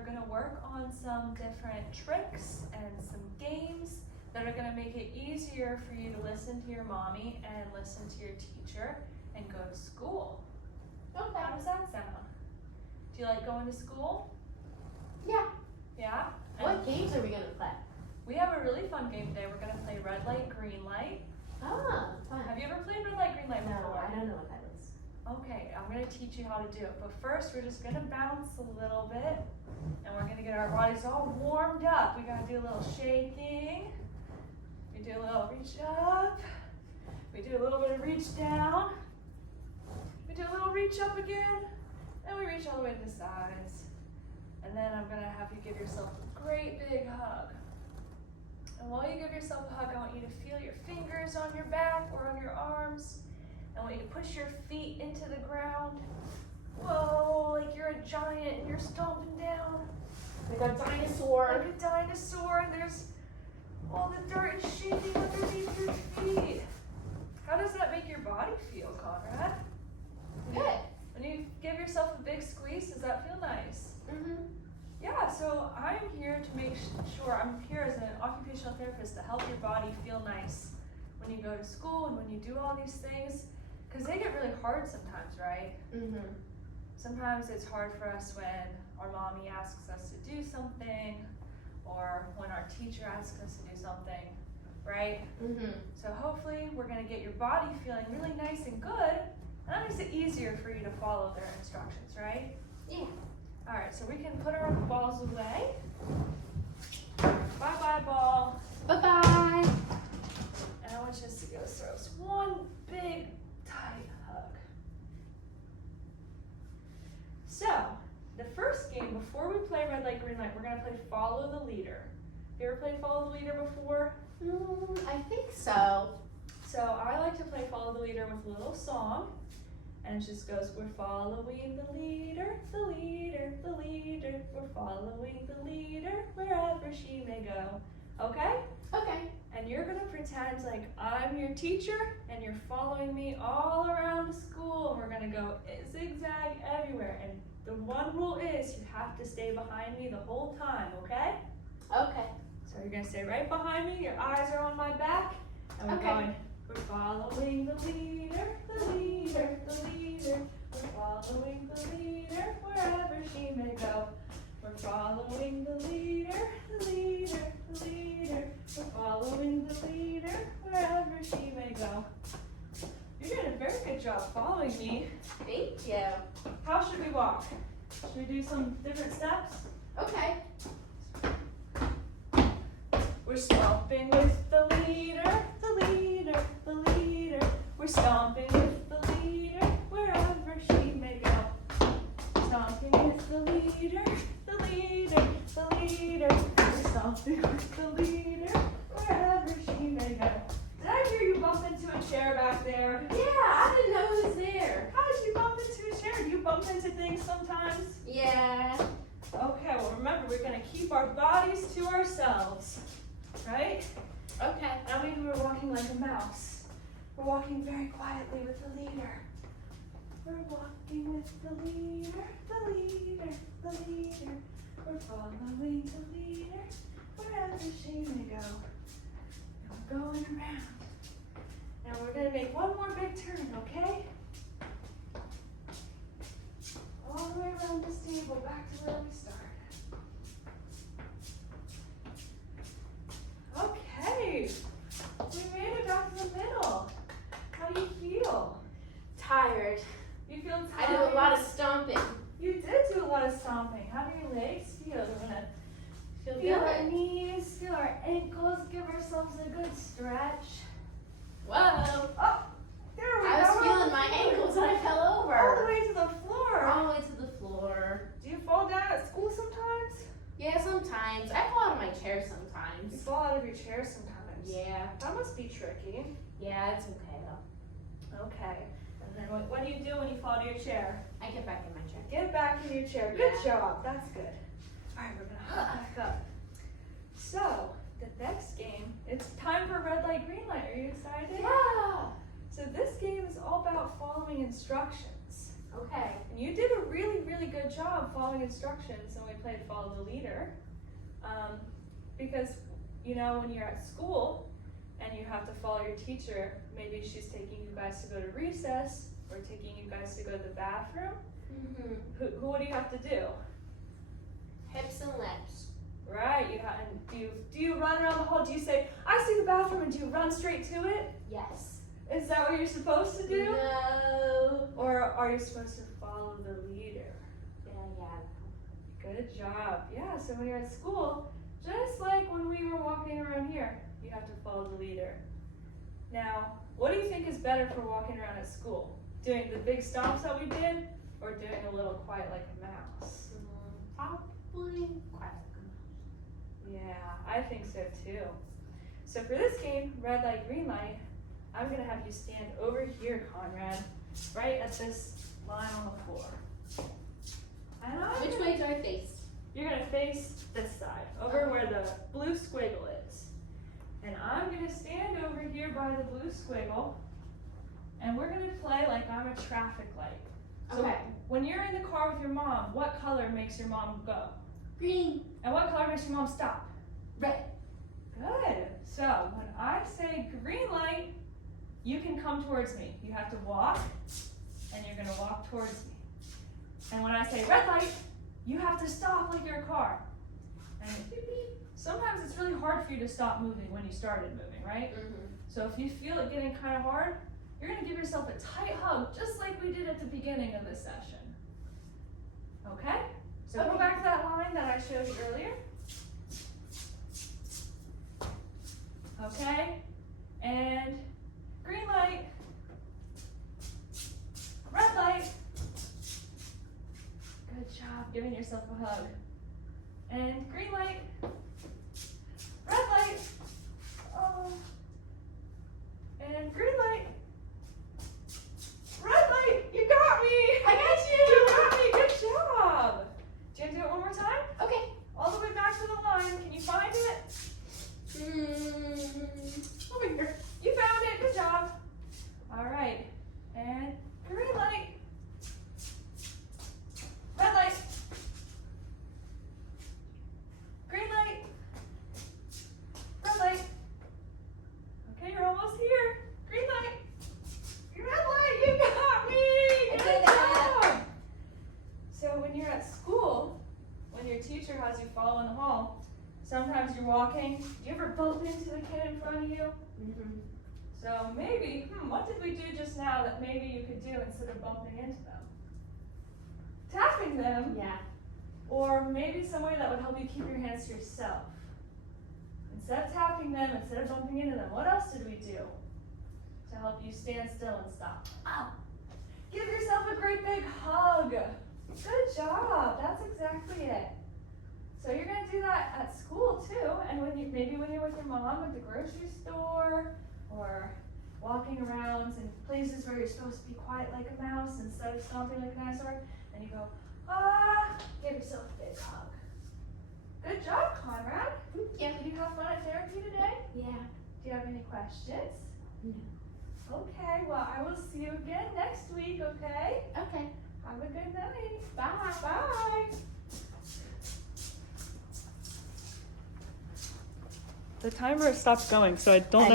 we're gonna work on some different tricks and some games that are gonna make it easier for you to listen to your mommy and listen to your teacher and go to school. Okay. How does that sound? Do you like going to school? Yeah. Yeah? What games are we gonna play? We have a really fun game today. We're gonna play red light, green light. Ah, fun. Have you ever played red light, green light before? No, I don't know what that is. Okay, I'm gonna teach you how to do it. But first, we're just gonna bounce a little bit and we're gonna get our bodies all warmed up. We gotta do a little shaking. We do a little reach up. We do a little bit of reach down. We do a little reach up again. And we reach all the way to the sides. And then I'm gonna have you give yourself a great big hug. And while you give yourself a hug, I want you to feel your fingers on your back or on your arms. I want you to push your feet into the ground. Whoa, like you're a giant and you're stomping down. Like a dinosaur. Like a dinosaur, and there's all the dirt is shaking underneath your feet. How does that make your body feel, Conrad? Good. When you give yourself a big squeeze, does that feel nice? Mm-hmm. Yeah, so I'm here to make sure, I'm here as an occupational therapist to help your body feel nice when you go to school and when you do all these things, because they get really hard sometimes, right? Mm-hmm. Sometimes it's hard for us when our mommy asks us to do something or when our teacher asks us to do something, right? Mm-hmm. So hopefully we're gonna get your body feeling really nice and good, and that makes it easier for you to follow their instructions, right? Yeah. All right, so we can put our balls away. Bye-bye, ball. Bye-bye. And I want you to give us one big, tight hug. So, the first game, before we play red light, green light, we're gonna play follow the leader. You ever played follow the leader before? I think so. So I like to play follow the leader with a little song. And it just goes, we're following the leader, the leader, the leader. We're following the leader wherever she may go. Okay? Okay. And you're gonna pretend like I'm your teacher and you're following me all around the school. And we're gonna go zigzag everywhere. And the one rule is you have to stay behind me the whole time, okay? Okay. So you're gonna stay right behind me, your eyes are on my back, and we're Okay. going, we're following the leader, the leader, the leader. We're following the leader wherever she may go. We're following the leader, the leader, the leader. We're following the leader wherever she may go. You're doing a very good job following me. Thank you. How should we walk? Should we do some different steps? Okay. We're stomping with the leader, the leader, the leader. We're stomping with the leader wherever she may go. Stomping with the leader, the leader, the leader. We're stomping with the leader wherever she may go. Did I hear you bump into a chair back there? Yeah, I didn't know it was there. How did you bump into a chair? Do you bump into things sometimes? Yeah. Okay, well remember, we're gonna keep our bodies to ourselves, right? Okay. Now maybe we're walking like a mouse. We're walking very quietly with the leader. We're walking with the leader, the leader, the leader. We're following the leader wherever she may go. And we're going around. Now we're gonna make one more big turn, okay? All the way around this table, back to where we started. Okay, we made it back to the middle. How do you feel? Tired. You feel I tired? did a lot of stomping. You did do a lot of stomping. How do your legs feel? We're gonna Feel feel good. our knees, feel our ankles, give ourselves a good stretch. Whoa. Oh, there we go. I was We're feeling on the my floor. ankles and I fell All the over. way to the floor. All the way to the floor. Do you fall down at school sometimes? Yeah, sometimes. I fall out of my chair You sometimes. fall out of your chair sometimes. Yeah. That must be tricky. Yeah, it's okay though. Okay. And then what do you do when you fall out of your chair? I get back in my chair. Get back in your chair. Good Yeah. job. That's good. All right, we're gonna hop back up. So the next game, it's time for red light, green light. Are you excited? Yeah. So this game is all about following instructions. Okay. And you did a really really good job following instructions when we played Follow the Leader. Because, you know, when you're at school and you have to follow your teacher, maybe she's taking you guys to go to recess or taking you guys to go to the bathroom. What do you have to do? Hips and legs. Right, and do you run around the hall? Do you say, I see the bathroom, and do you run straight to it? Yes. Is that what you're supposed to do? No. Or are you supposed to follow the leader? Yeah. Good job. Yeah, so when you're at school, just like when we were walking around here, you have to follow the leader. Now, what do you think is better for walking around at school? Doing the big stomps that we did, or doing a little quiet like a mouse? Probably quiet. Yeah, I think so too. So for this game, red light, green light, I'm gonna have you stand over here, Conrad, right at this line on the floor. And Which way do I face? You're gonna face this side, over where the blue squiggle is. And I'm gonna stand over here by the blue squiggle, and we're gonna play like I'm a traffic light. So Okay. when you're in the car with your mom, what color makes your mom go? Green. And what color makes your mom stop? Red. Good. So when I say green light, you can come towards me. You have to walk, and you're gonna walk towards me. And when I say red light, you have to stop like you're a car. And sometimes it's really hard for you to stop moving when you started moving, right? So if you feel it getting kind of hard, you're gonna give yourself a tight hug, just like we did at the beginning of this session. Okay? So go back to that line that I showed you earlier. Okay? And green light, red light. Good job giving yourself a hug. And green light, red light. Oh. And green light, red light. You got me. I got you. You got me. Good job. Do you want to do it one more time? Okay. All the way back to the line. Can you find it? Over here. You found it. Good job. All right. And green light. Red light. Green light. Red light. Okay, you're almost here. Green light. Red light. You got me. I Good did it. job. So when you're at school, when your teacher has you follow in the hall, sometimes you're walking. Do you ever bump into the kid in front of you? So maybe, what did we do just now that maybe you could do instead of bumping into them? Tapping them, Yeah. or maybe some way that would help you keep your hands to yourself. Instead of tapping them, instead of bumping into them, what else did we do to help you stand still and stop? Oh, give yourself a great big hug. Good job, that's exactly it. So you're gonna do that at school too, and maybe when you're with your mom at the grocery store, or walking around in places where you're supposed to be quiet like a mouse instead of stomping like a dinosaur, and you go, give yourself a big hug. Good job, Conrad. Yeah. Did you have fun at therapy today? Yeah. Do you have any questions? No. Okay, well, I will see you again next week, okay? Okay. Have a good night. Bye. Bye. The timer stopped going, so I don't know.